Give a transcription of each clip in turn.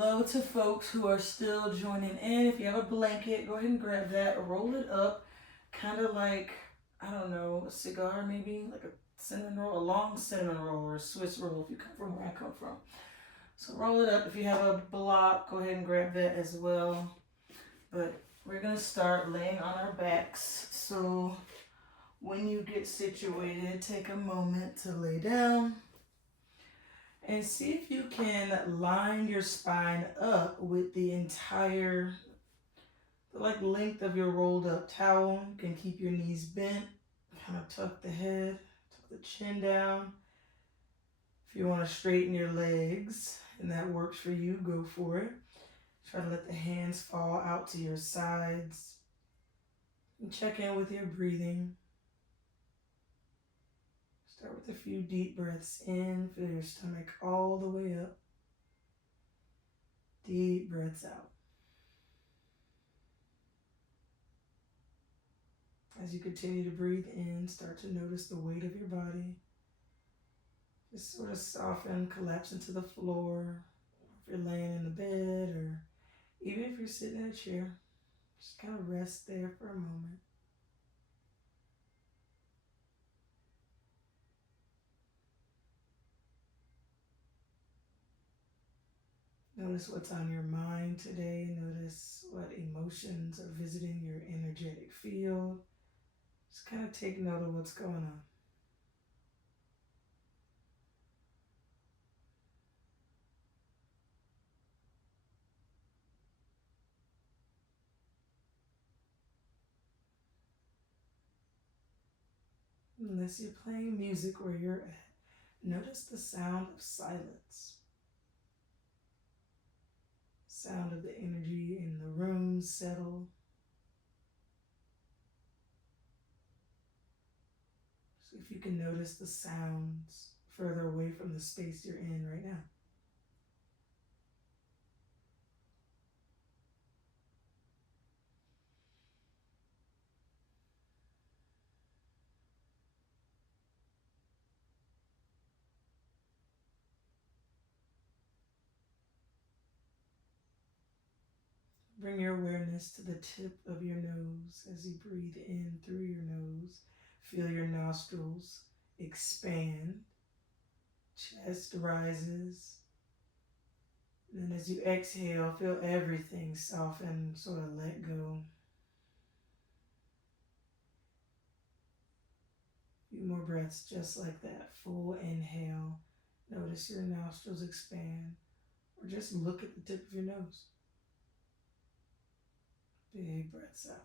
Hello to folks who are still joining in. If you have a blanket, go ahead and grab that, roll it up, kind of like, I don't know, a cigar maybe, like a cinnamon roll, a long cinnamon roll or a Swiss roll if you come from where I come from. So roll it up. If you have a block, go ahead and grab that as well. But we're going to start laying on our backs. So when you get situated, take a moment to lay down. And see if you can line your spine up with the entire length of your rolled up towel. You can keep your knees bent, kind of tuck the head, tuck the chin down. If you want to straighten your legs and that works for you, go for it. Try to let the hands fall out to your sides. And check in with your breathing. Start with a few deep breaths in. Feel your stomach all the way up. Deep breaths out. As you continue to breathe in, start to notice the weight of your body. Just sort of soften, collapse into the floor. If you're laying in the bed or even if you're sitting in a chair, just kind of rest there for a moment. Notice what's on your mind today. Notice what emotions are visiting your energetic field. Just kind of take note of what's going on. Unless you're playing music where you're at, notice the sound of silence. Sound of the energy in the room settle. So if you can notice the sounds further away from the space you're in right now. Bring your awareness to the tip of your nose as you breathe in through your nose. Feel your nostrils expand. Chest rises. And then as you exhale, feel everything soften, sort of let go. A few more breaths just like that. Full inhale. Notice your nostrils expand. Or just look at the tip of your nose. Big breaths out.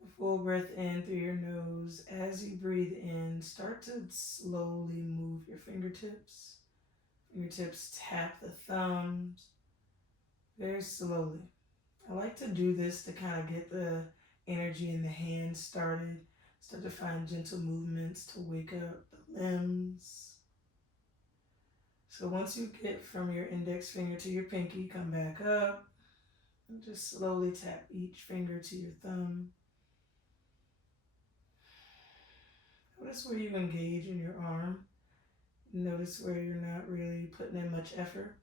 A full breath in through your nose. As you breathe in, start to slowly move your fingertips. Fingertips tap the thumbs very slowly. I like to do this to kind of get the energy in the hands started. Start to find gentle movements to wake up the limbs. So once you get from your index finger to your pinky, come back up and just slowly tap each finger to your thumb. Notice where you engage in your arm. Notice where you're not really putting in much effort.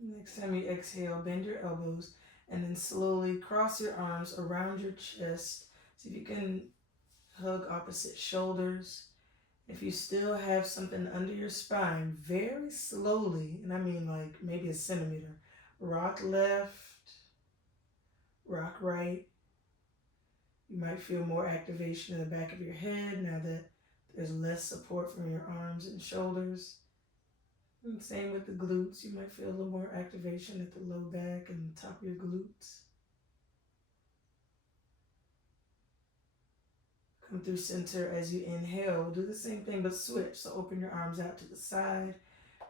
Next time you exhale, bend your elbows and then slowly cross your arms around your chest. See if you can hug opposite shoulders. If you still have something under your spine, very slowly, and I mean like maybe a centimeter, rock left, rock right. You might feel more activation in the back of your head now that there's less support from your arms and shoulders. And same with the glutes. You might feel a little more activation at the low back and the top of your glutes. Come through center as you inhale. Do the same thing but switch. So open your arms out to the side.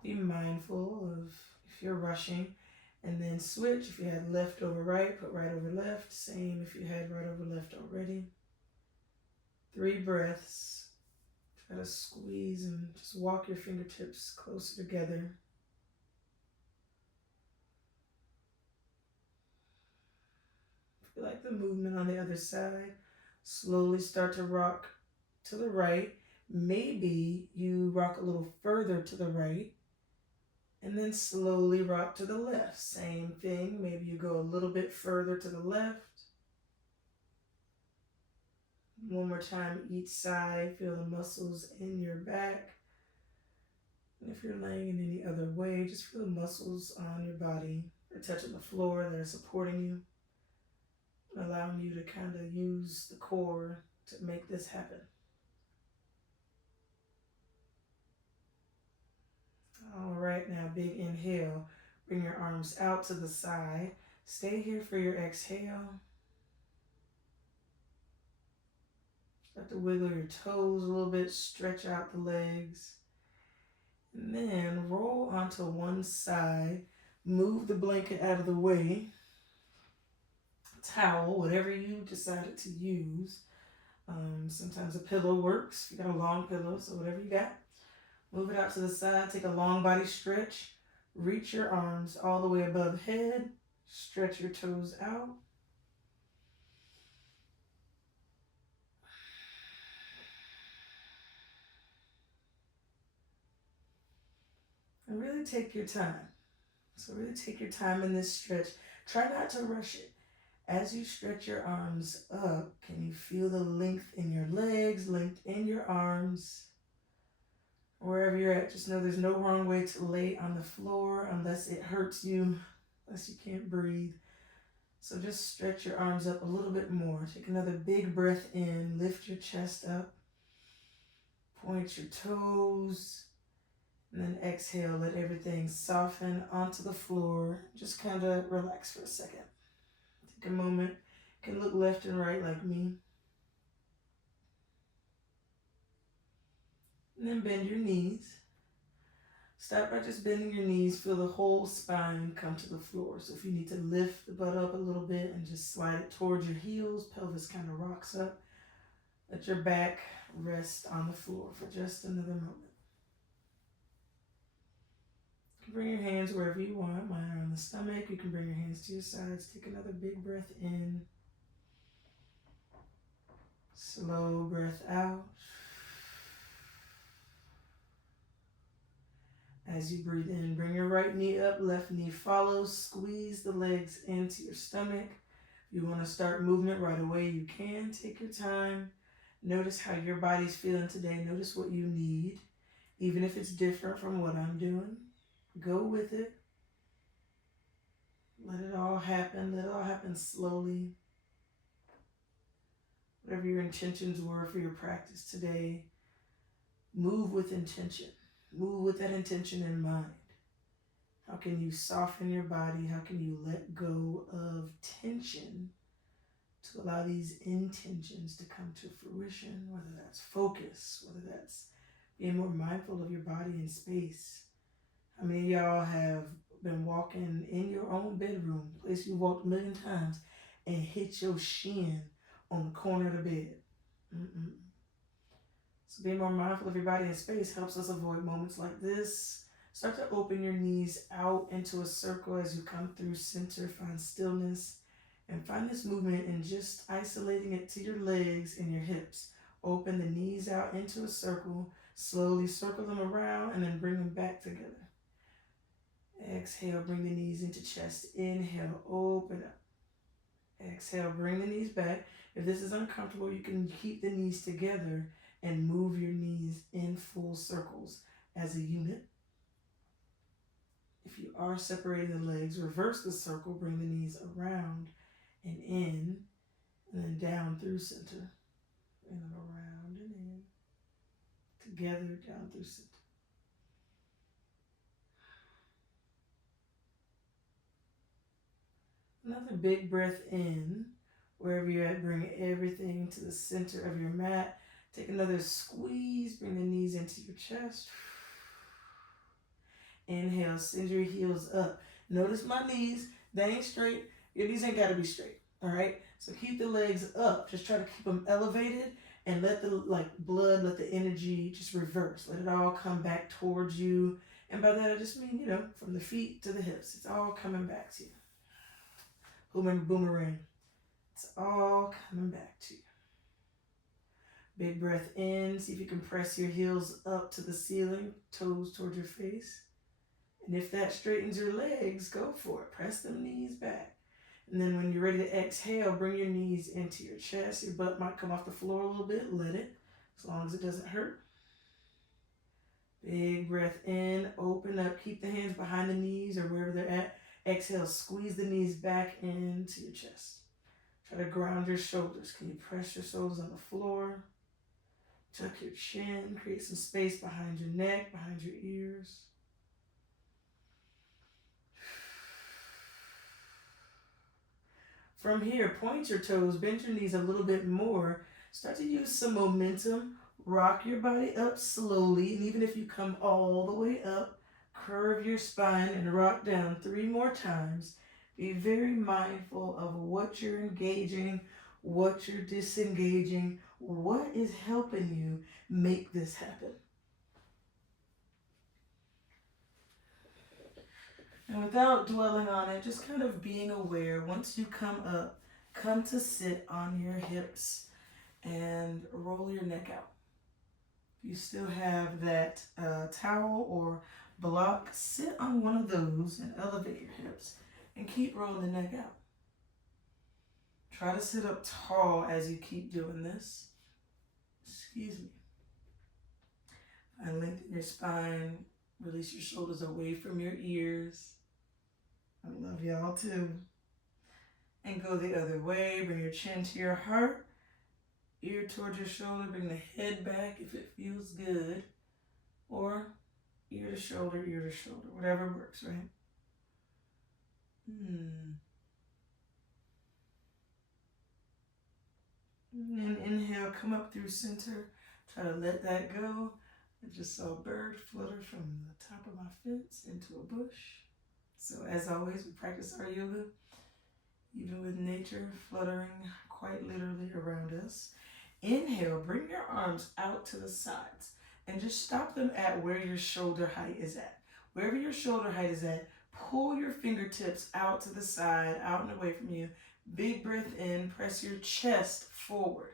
Be mindful of if you're rushing. And then switch. If you had left over right, put right over left. Same if you had right over left already. 3 breaths. Try to squeeze and just walk your fingertips closer together. Feel like the movement on the other side. Slowly start to rock to the right. Maybe you rock a little further to the right and then slowly rock to the left. Same thing. Maybe you go a little bit further to the left. One more time each side. Feel the muscles in your back. And if you're laying in any other way, just feel the muscles on your body or touching the floor that are supporting you, allowing you to kind of use the core to make this happen. All right, now big inhale. Bring your arms out to the side. Stay here for your exhale. Start to wiggle your toes a little bit, stretch out the legs. And then roll onto one side. Move the blanket out of the way. Towel, whatever you decided to use. Sometimes a pillow works. You got a long pillow, so whatever you got. Move it out to the side. Take a long body stretch. Reach your arms all the way above head. Stretch your toes out. And really take your time. So really take your time in this stretch. Try not to rush it. As you stretch your arms up, can you feel the length in your legs, length in your arms? Wherever you're at, just know there's no wrong way to lay on the floor unless it hurts you, unless you can't breathe. So just stretch your arms up a little bit more. Take another big breath in. Lift your chest up. Point your toes. And then exhale. Let everything soften onto the floor. Just kind of relax for a second. Take a moment. You can look left and right like me. And then bend your knees. Start by just bending your knees. Feel the whole spine come to the floor. So if you need to lift the butt up a little bit and just slide it towards your heels, pelvis kind of rocks up. Let your back rest on the floor for just another moment. You can bring your hands wherever you want. Mine are on the stomach. You can bring your hands to your sides. Take another big breath in. Slow breath out. As you breathe in, bring your right knee up, left knee follows. Squeeze the legs into your stomach. If you want to start movement right away, you can. Take your time. Notice how your body's feeling today. Notice what you need. Even if it's different from what I'm doing, go with it. Let it all happen. Let it all happen slowly. Whatever your intentions were for your practice today, move with intention. Move with that intention in mind. How can you soften your body? How can you let go of tension to allow these intentions to come to fruition? Whether that's focus, whether that's being more mindful of your body and space. How many of y'all have been walking in your own bedroom, place you walked a million times, and hit your shin on the corner of the bed? So being more mindful of your body and space helps us avoid moments like this. Start to open your knees out into a circle as you come through center. Find stillness and find this movement in just isolating it to your legs and your hips. Open the knees out into a circle. Slowly circle them around and then bring them back together. Exhale, bring the knees into chest. Inhale, open up. Exhale, bring the knees back. If this is uncomfortable, you can keep the knees together and move your knees in full circles as a unit. If you are separating the legs, reverse the circle, bring the knees around and in, and then down through center. And then around and in, together, down through center. Another big breath in. Wherever you're at, bring everything to the center of your mat. Take another squeeze, bring the knees into your chest. Inhale, send your heels up. Notice my knees, they ain't straight. Your knees ain't gotta be straight, all right? So keep the legs up. Just try to keep them elevated and let the blood, let the energy just reverse. Let it all come back towards you. And by that, I just mean, from the feet to the hips. It's all coming back to you. Remember boomerang. It's all coming back to you. Big breath in. See if you can press your heels up to the ceiling, toes towards your face. And if that straightens your legs, go for it. Press them knees back. And then when you're ready to exhale, bring your knees into your chest. Your butt might come off the floor a little bit. Let it, as long as it doesn't hurt. Big breath in. Open up. Keep the hands behind the knees or wherever they're at. Exhale. Squeeze the knees back into your chest. Try to ground your shoulders. Can you press your shoulders on the floor? Tuck your chin. Create some space behind your neck, behind your ears. From here, point your toes, bend your knees a little bit more. Start to use some momentum. Rock your body up slowly. And even if you come all the way up, curve your spine and rock down 3 more times. Be very mindful of what you're engaging, what you're disengaging, what is helping you make this happen. And without dwelling on it, just kind of being aware, once you come up, come to sit on your hips and roll your neck out. If you still have that towel or block, sit on one of those and elevate your hips and keep rolling the neck out. Try to sit up tall as you keep doing this. Excuse me. And lengthen your spine. Release your shoulders away from your ears. I love y'all too. And go the other way. Bring your chin to your heart. Ear towards your shoulder. Bring the head back if it feels good. Or ear to shoulder, whatever works, right? And inhale, come up through center. Try to let that go. I just saw a bird flutter from the top of my fence into a bush. So as always, we practice our yoga, even with nature fluttering quite literally around us. Inhale, bring your arms out to the sides and just stop them at where your shoulder height is at. Wherever your shoulder height is at, pull your fingertips out to the side, out and away from you. Big breath in, press your chest forward.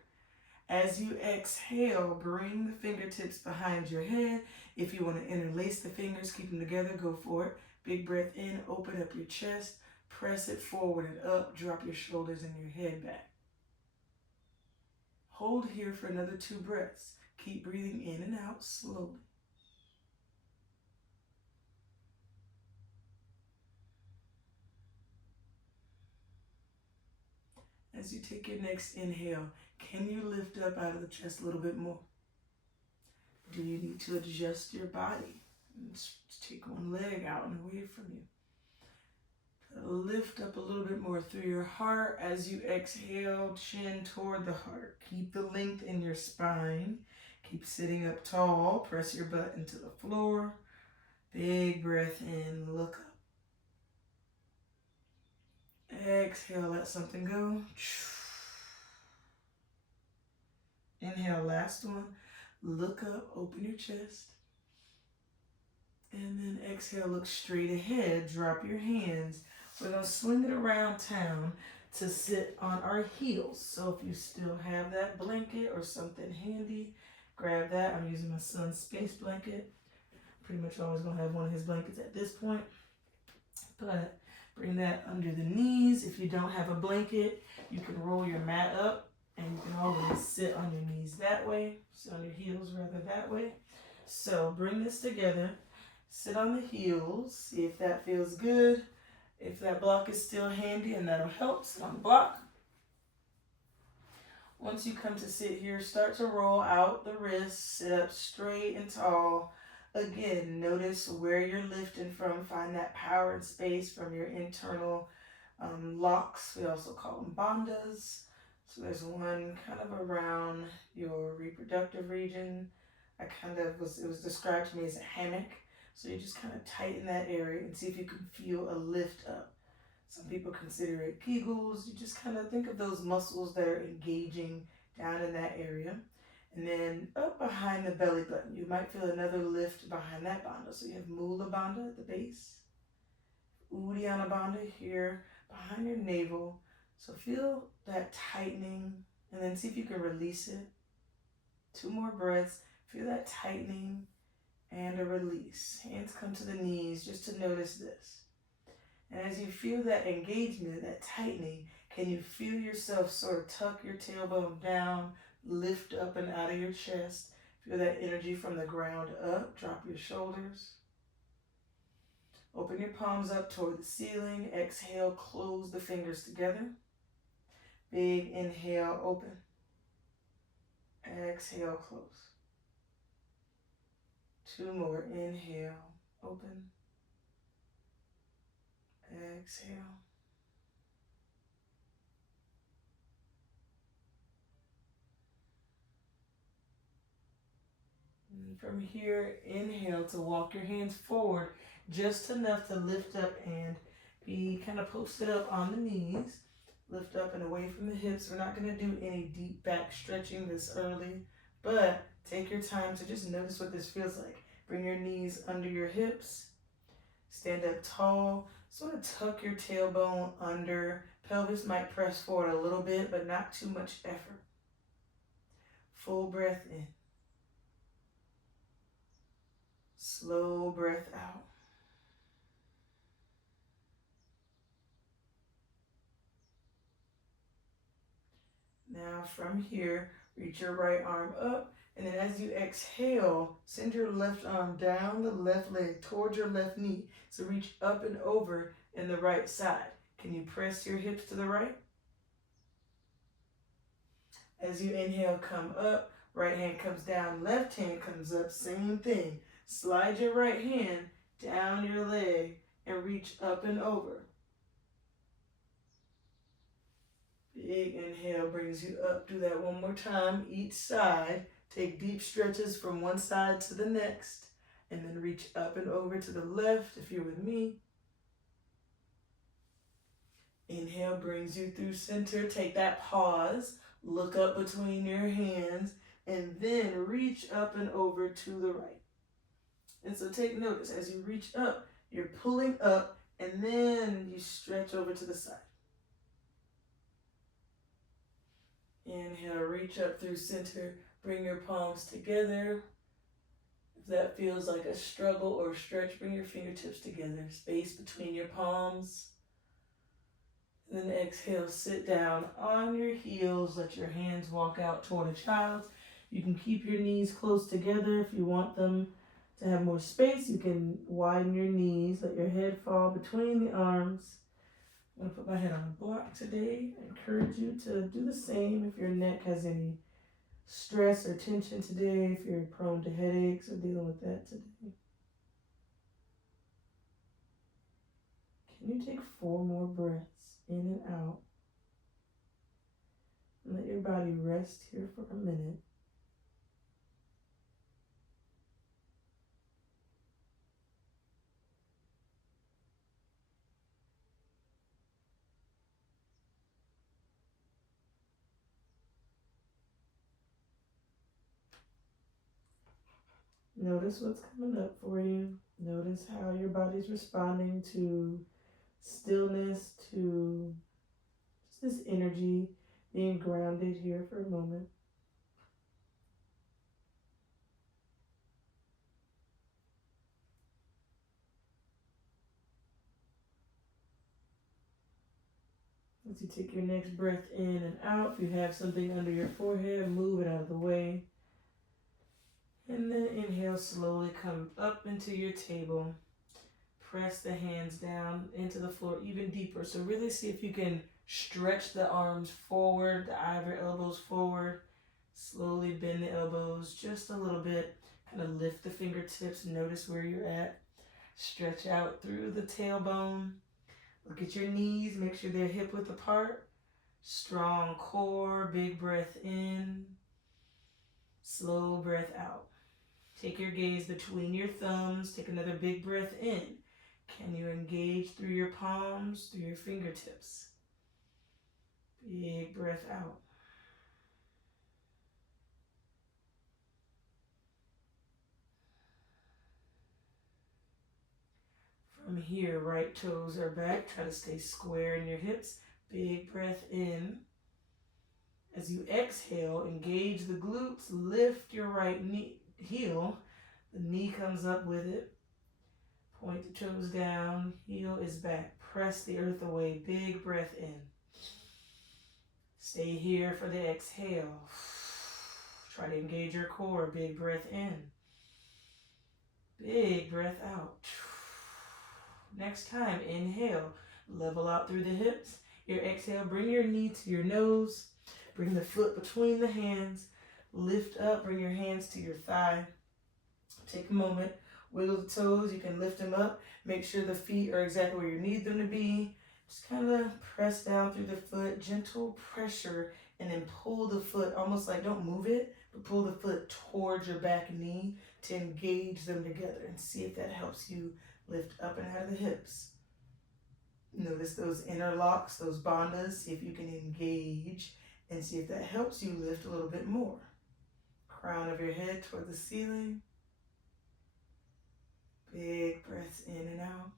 As you exhale, bring the fingertips behind your head. If you want to interlace the fingers, keep them together, go for it. Big breath in, open up your chest, press it forward and up, drop your shoulders and your head back. Hold here for another 2 breaths. Keep breathing in and out slowly. As you take your next inhale, can you lift up out of the chest a little bit more? Do you need to adjust your body? Take one leg out and away from you. Lift up a little bit more through your heart as you exhale, chin toward the heart. Keep the length in your spine. Keep sitting up tall. Press your butt into the floor. Big breath in, look up. Exhale, let something go. Inhale, last one. Look up, open your chest. And then exhale, look straight ahead. Drop your hands. We're going to swing it around town to sit on our heels. So if you still have that blanket or something handy, grab that. I'm using my son's space blanket. Pretty much always going to have one of his blankets at this point. But bring that under the knees. If you don't have a blanket, you can roll your mat up and you can always sit on your knees that way. Sit on your heels rather that way. So bring this together. Sit on the heels. See if that feels good. If that block is still handy, and that'll help, sit on the block. Once you come to sit here, start to roll out the wrists. Sit up straight and tall. Again, notice where you're lifting from. Find that power and space from your internal locks. We also call them bandhas. So there's one kind of around your reproductive region. It was described to me as a hammock. So you just kind of tighten that area and see if you can feel a lift up. Some people consider it kegels. You just kind of think of those muscles that are engaging down in that area. And then up behind the belly button, you might feel another lift behind that bandha. So you have Mula bandha at the base, Uddiyana bandha here behind your navel. So feel that tightening and then see if you can release it. 2 more breaths. Feel that tightening and a release. Hands come to the knees just to notice this. And as you feel that engagement, that tightening, can you feel yourself sort of tuck your tailbone down, lift up and out of your chest? Feel that energy from the ground up. Drop your shoulders. Open your palms up toward the ceiling. Exhale, close the fingers together. Big inhale, open. Exhale, close. 2 more. Inhale, open. Exhale. And from here, inhale to walk your hands forward just enough to lift up and be kind of posted up on the knees. Lift up and away from the hips. We're not going to do any deep back stretching this early, but take your time to just notice what this feels like. Bring your knees under your hips. Stand up tall. Sort of tuck your tailbone under. Pelvis might press forward a little bit, but not too much effort. Full breath in. Slow breath out. Now from here, reach your right arm up, and then as you exhale, send your left arm down the left leg towards your left knee. So reach up and over in the right side. Can you press your hips to the right? As you inhale, come up, right hand comes down, left hand comes up, same thing. Slide your right hand down your leg and reach up and over. Big inhale brings you up. Do that one more time, each side. Take deep stretches from one side to the next, and then reach up and over to the left if you're with me. Inhale brings you through center. Take that pause, look up between your hands, and then reach up and over to the right. And so take notice, as you reach up, you're pulling up, and then you stretch over to the side. Inhale, reach up through center, bring your palms together. If that feels like a struggle or stretch, bring your fingertips together, space between your palms. And then exhale, sit down on your heels, let your hands walk out toward a child. You can keep your knees close together. If you want them to have more space, you can widen your knees, let your head fall between the arms. I'm going to put my head on a block today. I encourage you to do the same if your neck has any stress or tension today, if you're prone to headaches or dealing with that today. Can you take 4 more breaths in and out? And let your body rest here for a minute. Notice what's coming up for you. Notice how your body's responding to stillness, to just this energy, being grounded here for a moment. As you take your next breath in and out, if you have something under your forehead, move it out of the way. And then inhale, slowly come up into your table. Press the hands down into the floor even deeper. So really see if you can stretch the arms forward, the eye of your elbows forward. Slowly bend the elbows just a little bit. Kind of lift the fingertips. Notice where you're at. Stretch out through the tailbone. Look at your knees. Make sure they're hip width apart. Strong core, big breath in, slow breath out. Take your gaze between your thumbs, take another big breath in. Can you engage through your palms, through your fingertips? Big breath out. From here, right toes are back. Try to stay square in your hips. Big breath in. As you exhale, engage the glutes. Lift your right knee, heel. The knee comes up with it. Point the toes down. Heel is back. Press the earth away. Big breath in. Stay here for the exhale. Try to engage your core. Big breath in. Big breath out. Next time, inhale. Level out through the hips. Your exhale, bring your knee to your nose. Bring the foot between the hands. Lift up, bring your hands to your thigh. Take a moment, wiggle the toes. You can lift them up. Make sure the feet are exactly where you need them to be. Just kind of press down through the foot, gentle pressure, and then pull the foot, almost like don't move it, but pull the foot towards your back knee to engage them together and see if that helps you lift up and out of the hips. Notice those interlocks, those bandhas. See if you can engage and see if that helps you lift a little bit more. Crown of your head toward the ceiling. Big breaths in and out.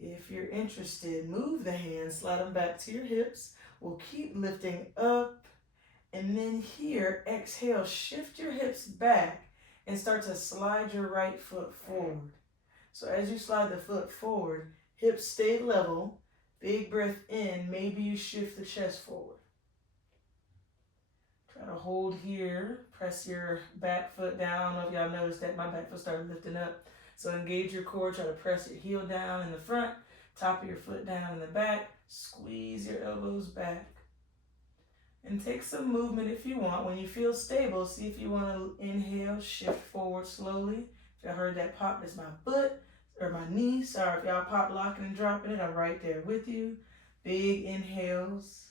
If you're interested, move the hands, slide them back to your hips. We'll keep lifting up. And then here, exhale, shift your hips back and start to slide your right foot forward. So as you slide the foot forward, hips stay level. Big breath in. Maybe you shift the chest forward. Try to hold here. Press your back foot down. I don't know if y'all noticed that my back foot started lifting up. So engage your core. Try to press your heel down in the front. Top of your foot down in the back. Squeeze your elbows back. And take some movement if you want. When you feel stable, see if you want to inhale, shift forward slowly. If y'all heard that pop, it's my foot or my knee. Sorry if y'all pop, locking and dropping it. I'm right there with you. Big inhales.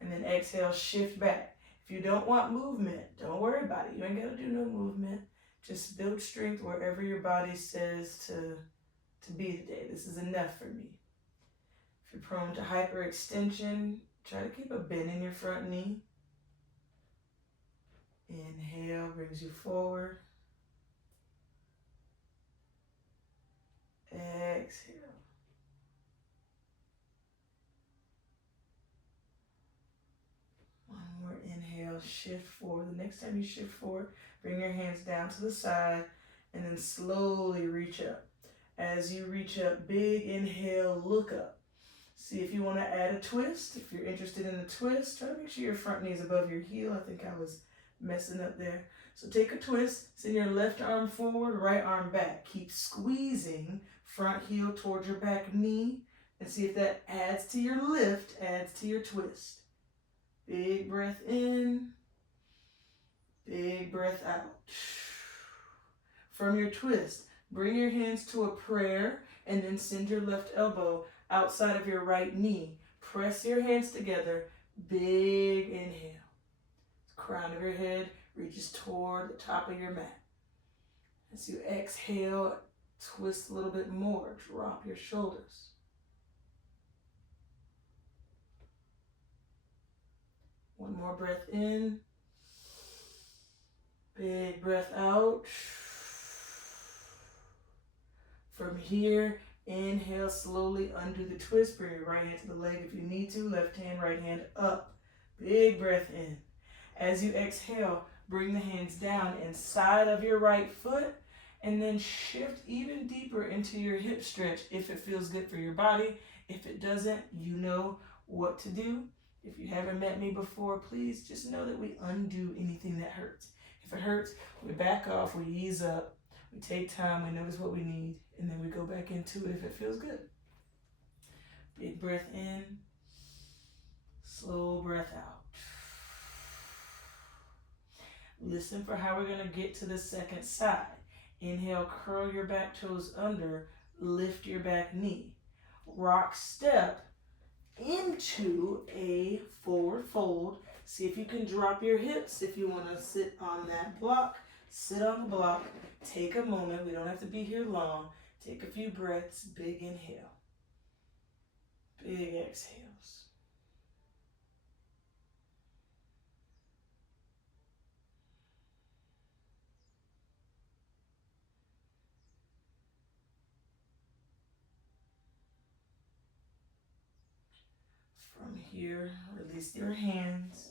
And then exhale, shift back. If you don't want movement, don't worry about it. You ain't got to do no movement. Just build strength wherever your body says to be today. This is enough for me. If you're prone to hyperextension, try to keep a bend in your front knee. Inhale brings you forward. Exhale. One more inhale, shift forward. The next time you shift forward, bring your hands down to the side and then slowly reach up. As you reach up, big inhale, look up. See if you want to add a twist. If you're interested in a twist, try to make sure your front knee is above your heel. I think I was messing up there. So take a twist. Send your left arm forward, right arm back. Keep squeezing front heel towards your back knee and see if that adds to your lift, adds to your twist. Big breath in. Big breath out. From your twist, bring your hands to a prayer and then send your left elbow outside of your right knee. Press your hands together. Big inhale. Crown of your head reaches toward the top of your mat. As you exhale, twist a little bit more. Drop your shoulders. One more breath in. Big breath out. From here, inhale slowly, undo the twist. Bring your right hand to the leg if you need to. Left hand, right hand up. Big breath in. As you exhale, bring the hands down inside of your right foot and then shift even deeper into your hip stretch if it feels good for your body. If it doesn't, you know what to do. If you haven't met me before, please just know that we undo anything that hurts. If it hurts, we back off, we ease up, we take time, we notice what we need, and then we go back into it if it feels good. Big breath in, slow breath out. Listen for how we're going to get to the second side. Inhale, curl your back toes under, lift your back knee. rock step into a forward fold. See if you can drop your hips. If you want to sit on that block, sit on the block. Take a moment. We don't have to be here long. Take a few breaths. Big inhale. Big exhales. From here, release your hands.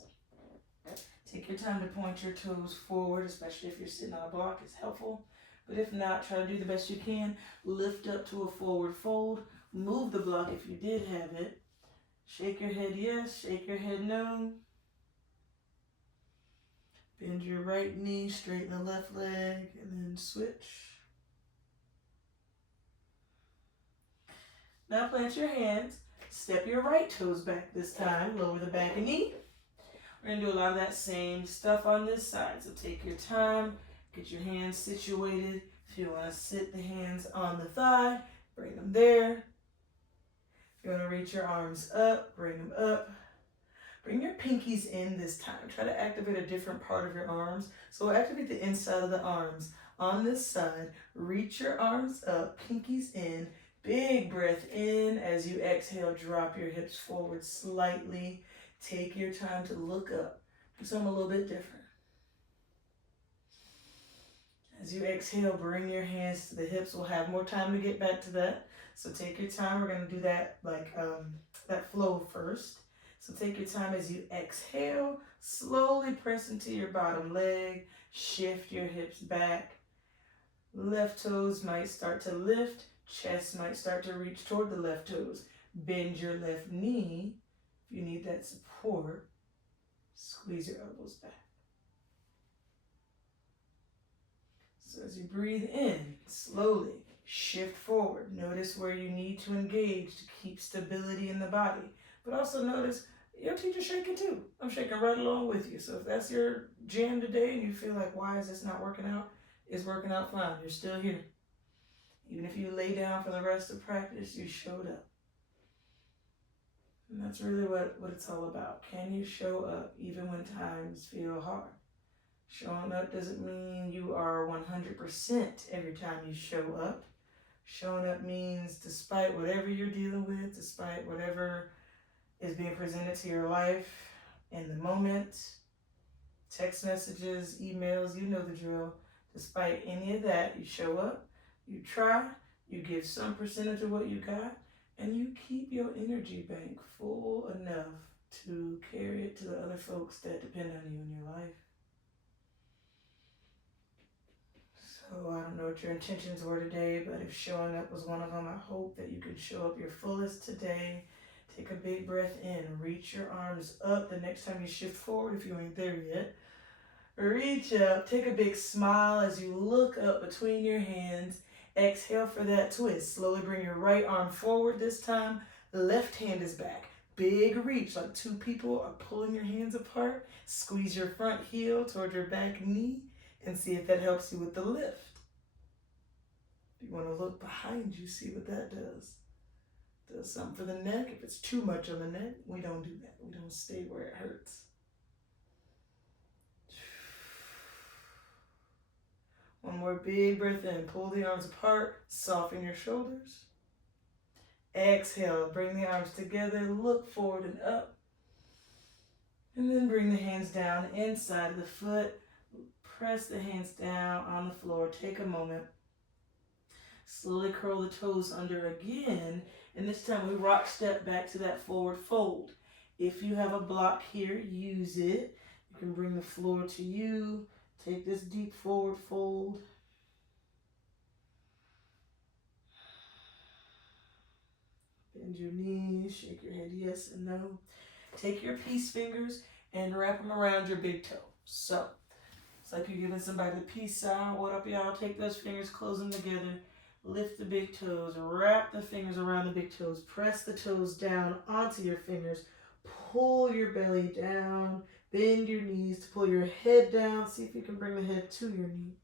Take your time to point your toes forward, especially if you're sitting on a block. It's helpful. But if not, try to do the best you can. Lift up to a forward fold. Move the block if you did have it. Shake your head yes, shake your head no. Bend your right knee, straighten the left leg, and then switch. Now plant your hands. Step your right toes back this time. Lower the back and knee. We're going to do a lot of that same stuff on this side. So take your time. Get your hands situated. If you want to sit the hands on the thigh, bring them there. If you want to reach your arms up, bring them up. Bring your pinkies in this time. Try to activate a different part of your arms. So activate the inside of the arms. On this side, reach your arms up, pinkies in. Big breath in. As you exhale, drop your hips forward slightly. Take your time to look up. Do something a little bit different. As you exhale, bring your hands to the hips. We'll have more time to get back to that. So take your time. We're going to do that like that flow first. So take your time as you exhale. Slowly press into your bottom leg. Shift your hips back. Left toes might start to lift. Chest might start to reach toward the left toes. Bend your left knee. If you need that support, squeeze your elbows back. So as you breathe in, slowly shift forward. Notice where you need to engage to keep stability in the body. But also notice your teacher's shaking too. I'm shaking right along with you. So if that's your jam today and you feel like, why is this not working out? It's working out fine. You're still here. Even if you lay down for the rest of practice, you showed up. And that's really what it's all about. Can you show up even when times feel hard? Showing up doesn't mean you are 100% every time you show up. Showing up means despite whatever you're dealing with, despite whatever is being presented to your life in the moment, text messages, emails, you know the drill. Despite any of that, you show up, you try, you give some percentage of what you got, and you keep your energy bank full enough to carry it to the other folks that depend on you in your life. So I don't know what your intentions were today, but if showing up was one of them, I hope that you can show up your fullest today. Take a big breath in. Reach your arms up the next time you shift forward if you ain't there yet. Reach up. Take a big smile as you look up between your hands. Exhale for that twist. Slowly bring your right arm forward this time. The left hand is back. Big reach, like two people are pulling your hands apart. Squeeze your front heel toward your back knee and see if that helps you with the lift. If you want to look behind you, see what that does. Does something for the neck. If it's too much on the neck, we don't do that. We don't stay where it hurts. One more big breath in. Pull the arms apart. Soften your shoulders. Exhale. Bring the arms together. Look forward and up. And then bring the hands down inside of the foot. Press the hands down on the floor. Take a moment. Slowly curl the toes under again. And this time we rock step back to that forward fold. If you have a block here, use it. You can bring the floor to you. Take this deep forward fold. Bend your knees, shake your head yes and no. Take your peace fingers and wrap them around your big toe. So, it's like you're giving somebody the peace sign. What up, y'all? Take those fingers, close them together. Lift the big toes, wrap the fingers around the big toes. Press the toes down onto your fingers. Pull your belly down. Bend your knees to pull your head down. See if you can bring the head to your knees.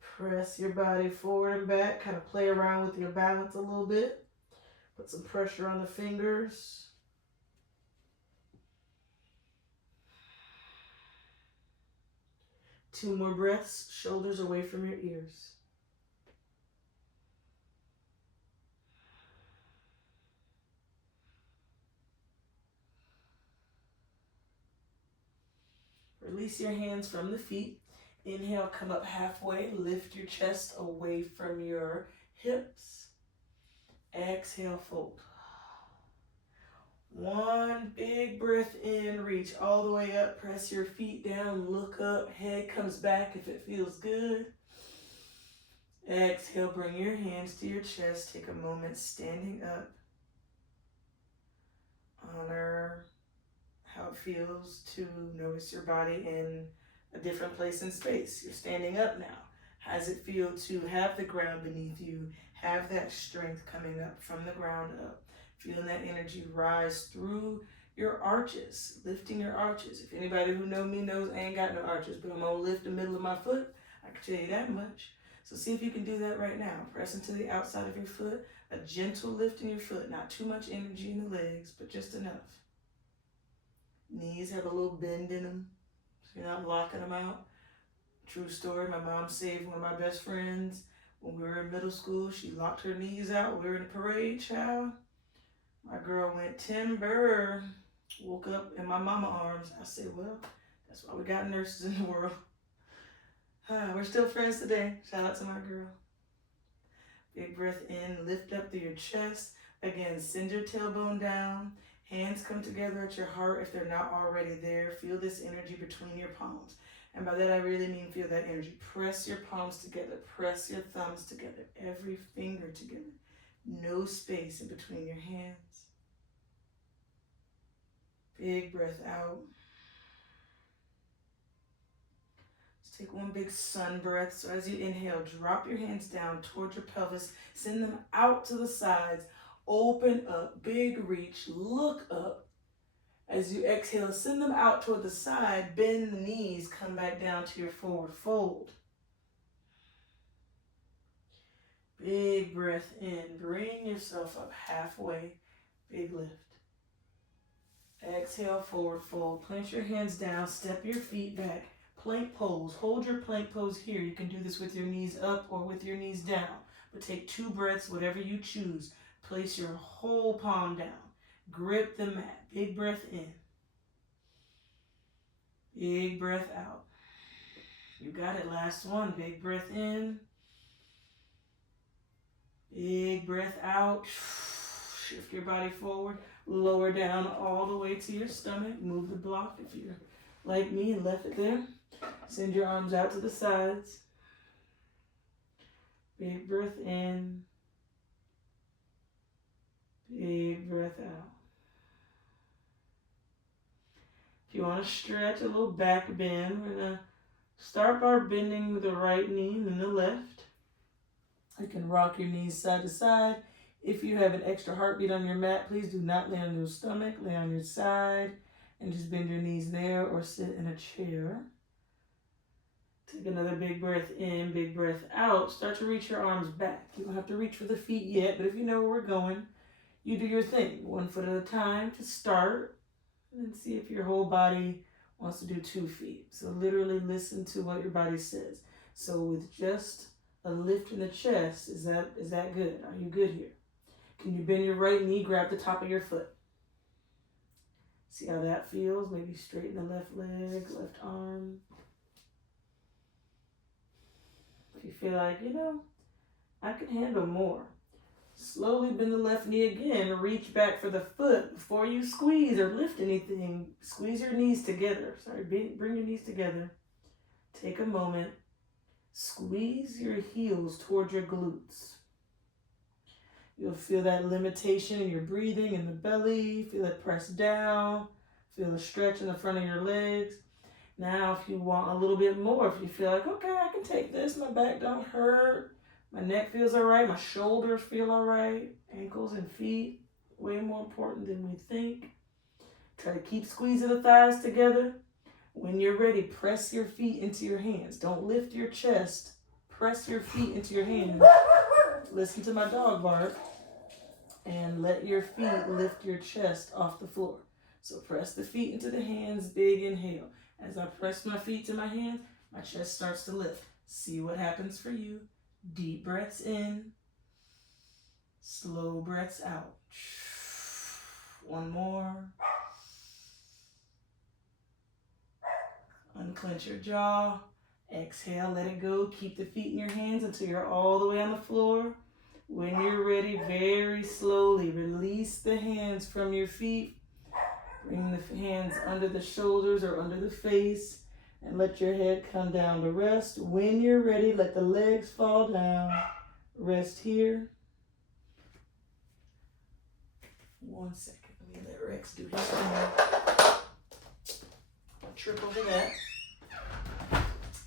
Press your body forward and back. Kind of play around with your balance a little bit. Put some pressure on the fingers. Two more breaths, shoulders away from your ears. Release your hands from the feet. Inhale, come up halfway, lift your chest away from your hips. Exhale, fold. One big breath in, reach all the way up, press your feet down, look up, head comes back if it feels good. Exhale, bring your hands to your chest, take a moment standing up. Honor how it feels to notice your body in a different place in space. You're standing up now. How does it feel to have the ground beneath you, have that strength coming up from the ground up, feeling that energy rise through your arches, lifting your arches. If anybody who know me knows I ain't got no arches, but I'm gonna lift the middle of my foot, I can tell you that much. So see if you can do that right now. Press into the outside of your foot, a gentle lift in your foot, not too much energy in the legs, but just enough. Knees have a little bend in them, so you're not locking them out. True story, my mom saved one of my best friends when we were in middle school. She locked her knees out. We were in a parade, child. My girl went timber, woke up in my mama arms. I said, well, that's why we got nurses in the world. We're still friends today. Shout out to my girl. Big breath in, lift up through your chest. Again, send your tailbone down. Hands come together at your heart if they're not already there. Feel this energy between your palms. And by that I really mean feel that energy. Press your palms together. Press your thumbs together. Every finger together. No space in between your hands. Big breath out. Let's take one big sun breath. So as you inhale, drop your hands down towards your pelvis. Send them out to the sides. Open up, big reach, look up. As you exhale, send them out toward the side, bend the knees, come back down to your forward fold. Big breath in, bring yourself up halfway, big lift. Exhale, forward fold, plant your hands down, step your feet back, plank pose, hold your plank pose here. You can do this with your knees up or with your knees down, but take 2 breaths, whatever you choose. Place your whole palm down. Grip the mat. Big breath in. Big breath out. You got it. Last one. Big breath in. Big breath out. Shift your body forward. Lower down all the way to your stomach. Move the block if you're like me and left it there. Send your arms out to the sides. Big breath in. Big breath out. If you want to stretch, a little back bend, we're going to start by bending the right knee and then the left. You can rock your knees side to side. If you have an extra heartbeat on your mat, please do not lay on your stomach. Lay on your side and just bend your knees there or sit in a chair. Take another big breath in, big breath out. Start to reach your arms back. You don't have to reach for the feet yet, but if you know where we're going, you do your thing, 1 foot at a time to start, and then see if your whole body wants to do 2 feet. So literally listen to what your body says. So with just a lift in the chest, is that good? Are you good here? Can you bend your right knee, grab the top of your foot? See how that feels? Maybe straighten the left leg, left arm. If you feel like, I can handle more. Slowly bend the left knee again. Reach back for the foot. Before you squeeze or lift anything, squeeze your knees together. Bring your knees together. Take a moment. Squeeze your heels towards your glutes. You'll feel that limitation in your breathing in the belly. Feel it press down. Feel a stretch in the front of your legs. Now, if you want a little bit more, if you feel like, okay, I can take this. My back don't hurt. My neck feels all right. My shoulders feel all right. Ankles and feet, way more important than we think. Try to keep squeezing the thighs together. When you're ready, press your feet into your hands. Don't lift your chest. Press your feet into your hands. Listen to my dog bark. And let your feet lift your chest off the floor. So press the feet into the hands, big inhale. As I press my feet to my hands, my chest starts to lift. See what happens for you. Deep breaths in, slow breaths out. One more. Unclench your jaw. Exhale, let it go. Keep the feet in your hands until you're all the way on the floor. When you're ready, very slowly release the hands from your feet. Bring the hands under the shoulders or under the face and let your head come down to rest. When you're ready, let the legs fall down. Rest here. 1 second. Let me let Rex do his thing. I'll trip over that.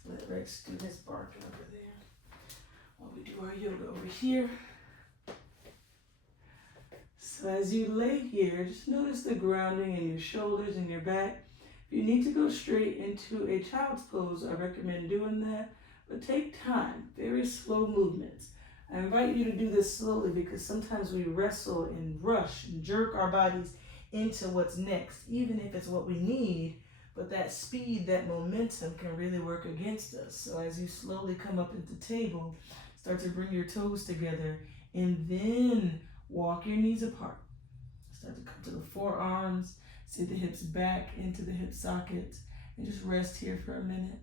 Let Rex do his barking over there while we do our yoga over here. So as you lay here, just notice the grounding in your shoulders and your back. If you need to go straight into a child's pose, I recommend doing that, but take time, very slow movements. I invite you to do this slowly because sometimes we wrestle and rush and jerk our bodies into what's next, even if it's what we need, but that speed, that momentum can really work against us. So as you slowly come up into table, start to bring your toes together and then walk your knees apart. Start to come to the forearms, sit the hips back into the hip sockets, and just rest here for a minute.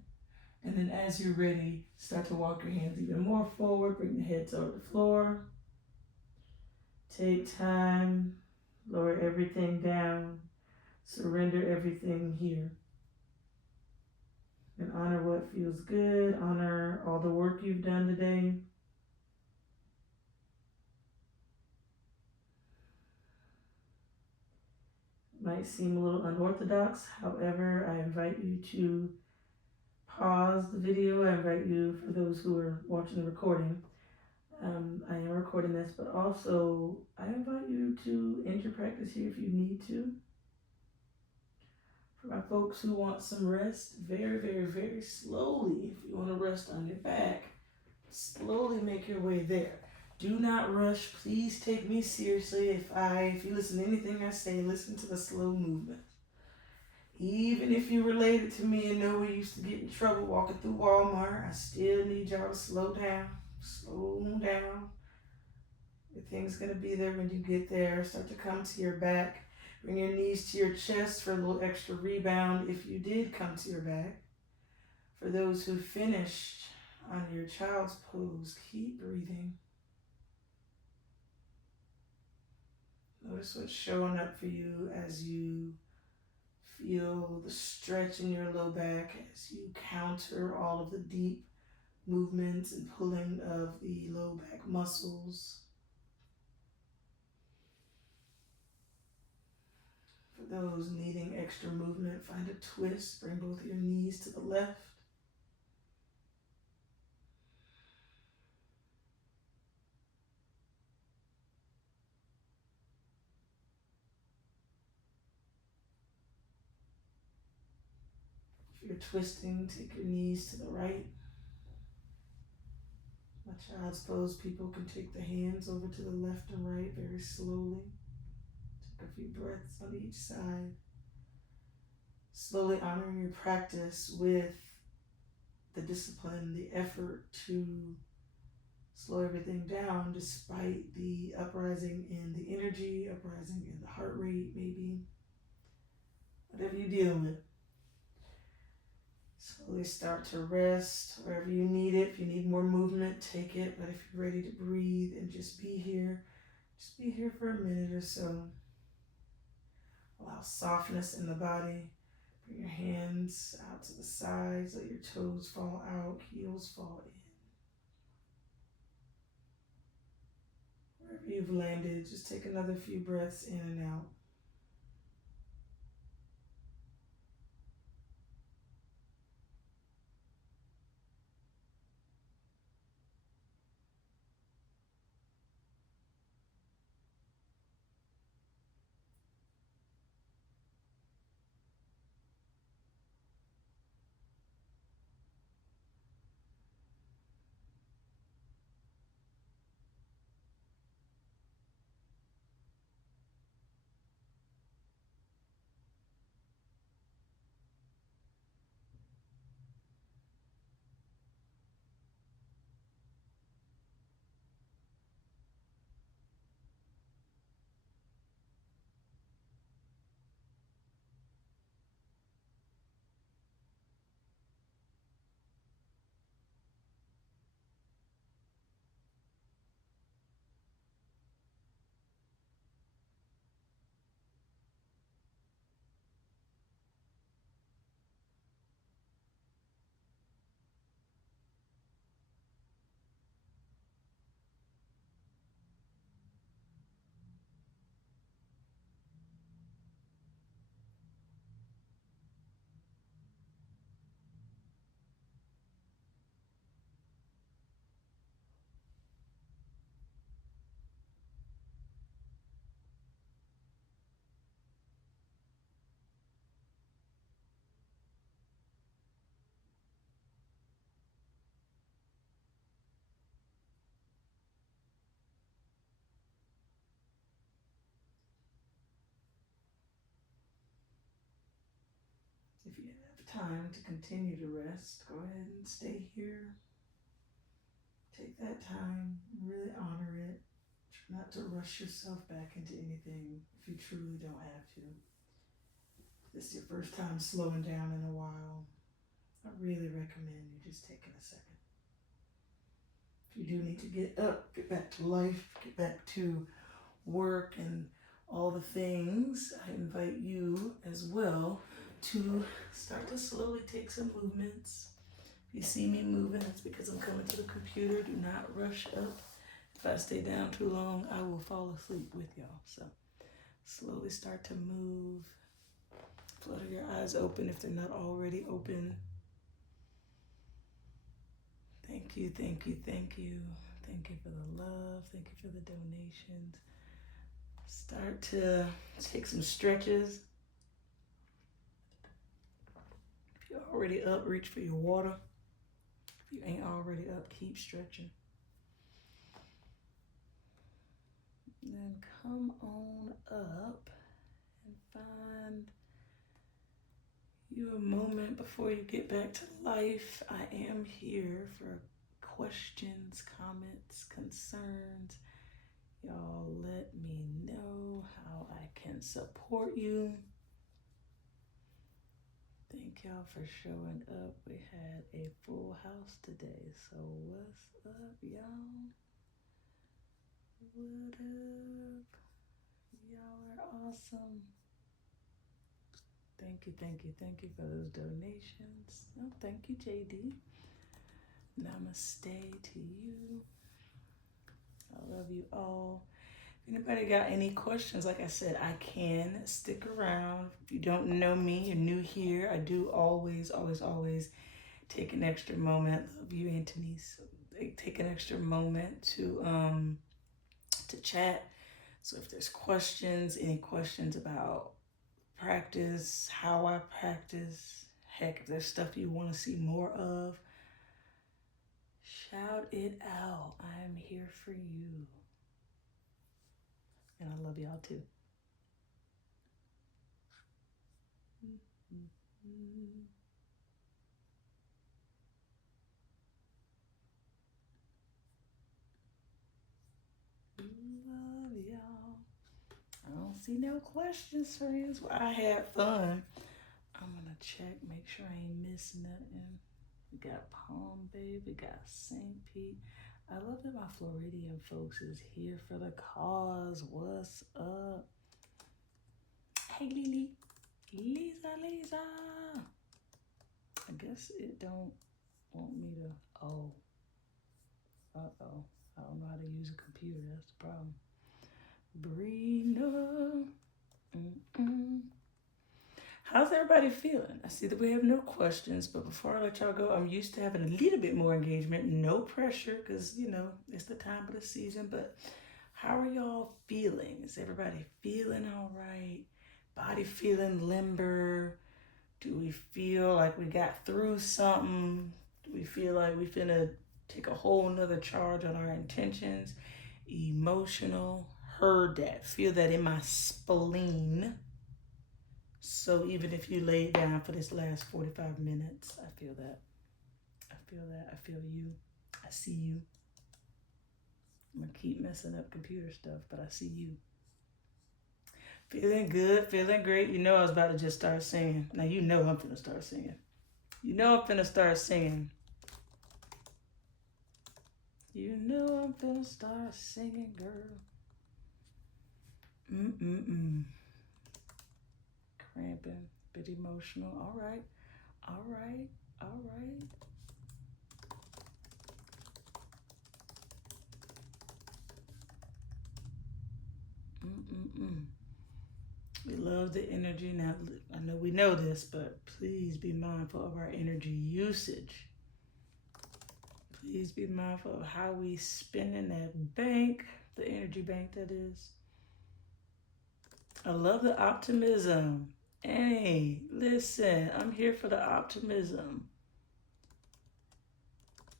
And then as you're ready, start to walk your hands even more forward, bring the head toward the floor. Take time, lower everything down, surrender everything here. And honor what feels good, honor all the work you've done today. Might seem a little unorthodox, however, I invite you to pause the video. I invite you, for those who are watching the recording, I am recording this, but also I invite you to end your practice here if you need to. For my folks who want some rest, very, very, very slowly, if you want to rest on your back, slowly make your way there. Do not rush. Please take me seriously. If you listen to anything I say, listen to the slow movement. Even if you related to me and know we used to get in trouble walking through Walmart, I still need y'all to slow down. Slow down. Everything's going to be there when you get there. Start to come to your back. Bring your knees to your chest for a little extra rebound if you did come to your back. For those who finished on your child's pose, keep breathing. Notice what's showing up for you as you feel the stretch in your low back, as you counter all of the deep movements and pulling of the low back muscles. For those needing extra movement, find a twist. Bring both of your knees to the left. If you're twisting, take your knees to the right. My child's pose, people can take the hands over to the left and right very slowly. Take a few breaths on each side. Slowly honoring your practice with the discipline, the effort to slow everything down despite the uprising in the energy, uprising in the heart rate, maybe. Whatever you deal with. Slowly start to rest wherever you need it. If you need more movement, take it. But if you're ready to breathe and just be here for a minute or so. Allow softness in the body. Bring your hands out to the sides. Let your toes fall out, heels fall in. Wherever you've landed, just take another few breaths in and out. time to continue to rest, go ahead and stay here. Take that time, really honor it. Try not to rush yourself back into anything if you truly don't have to. If this is your first time slowing down in a while, I really recommend you just taking a second. If you do need to get up, get back to life, get back to work and all the things, I invite you as well to start to slowly take some movements. If you see me moving, that's because I'm coming to the computer. Do not rush up. If I stay down too long, I will fall asleep with y'all. So slowly start to move. Flutter your eyes open if they're not already open. Thank you, thank you, thank you. Thank you for the love. Thank you for the donations. Start to take some stretches. If you're already up, reach for your water. If you ain't already up, keep stretching. Then come on up and find you a moment before you get back to life. I am here for questions, comments, concerns. Y'all let me know how I can support you. Thank y'all for showing up. We had a full house today, so what's up, y'all? What up? Y'all are awesome. Thank you, thank you, thank you for those donations. Oh, thank you, JD. Namaste to you. I love you all. If anybody got any questions, like I said, I can stick around. If you don't know me, you're new here, I do always take an extra moment. Love you, Antonice. Take an extra moment to chat. So if there's questions, any questions about practice, how I practice, heck, if there's stuff you want to see more of, shout it out. I am here for you. And I love y'all too. Love y'all. I don't see no questions, friends. Well, I had fun. I'm gonna check, make sure I ain't missing nothing. We got Palm Bay, we got St. Pete. I love that my Floridian folks is here for the cause. What's up? Hey, Lily. Lisa. I guess it don't want me to, oh. Uh-oh. I don't know how to use a computer, that's the problem. Brina. How's everybody feeling? I see that we have no questions, but before I let y'all go, I'm used to having a little bit more engagement. No pressure, because, you know, it's the time of the season, but how are y'all feeling? Is everybody feeling all right? Body feeling limber? Do we feel like we got through something? Do we feel like we finna take a whole nother charge on our intentions? Emotional? Heard that. Feel that in my spleen. So even if you lay down for this last 45 minutes, I feel that. I feel that. I feel you. I see you. I'm going to keep messing up computer stuff, but I see you. Feeling good, feeling great. You know I was about to just start singing. Now you know I'm finna start singing. You know I'm finna start singing. You know I'm finna start singing, girl. Cramping, bit emotional. All right. We love the energy. Now, I know we know this, but please be mindful of our energy usage. Please be mindful of how we spend in that bank, the energy bank that is. I love the optimism. Hey, listen, I'm here for the optimism.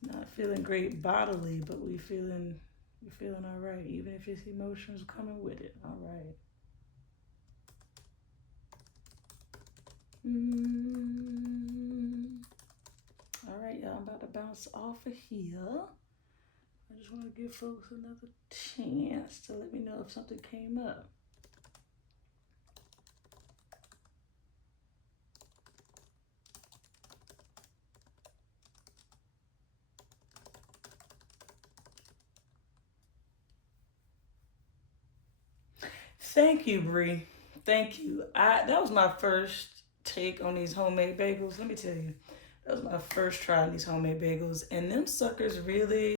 Not feeling great bodily, but we're feeling all right, even if it's emotions coming with it. All right. bounce off of here. I just want to give folks another chance to let me know if something came up. Thank you, Bree. Thank you. That was my first take on these homemade bagels. Let me tell you, that was my first try on these homemade bagels, and them suckers really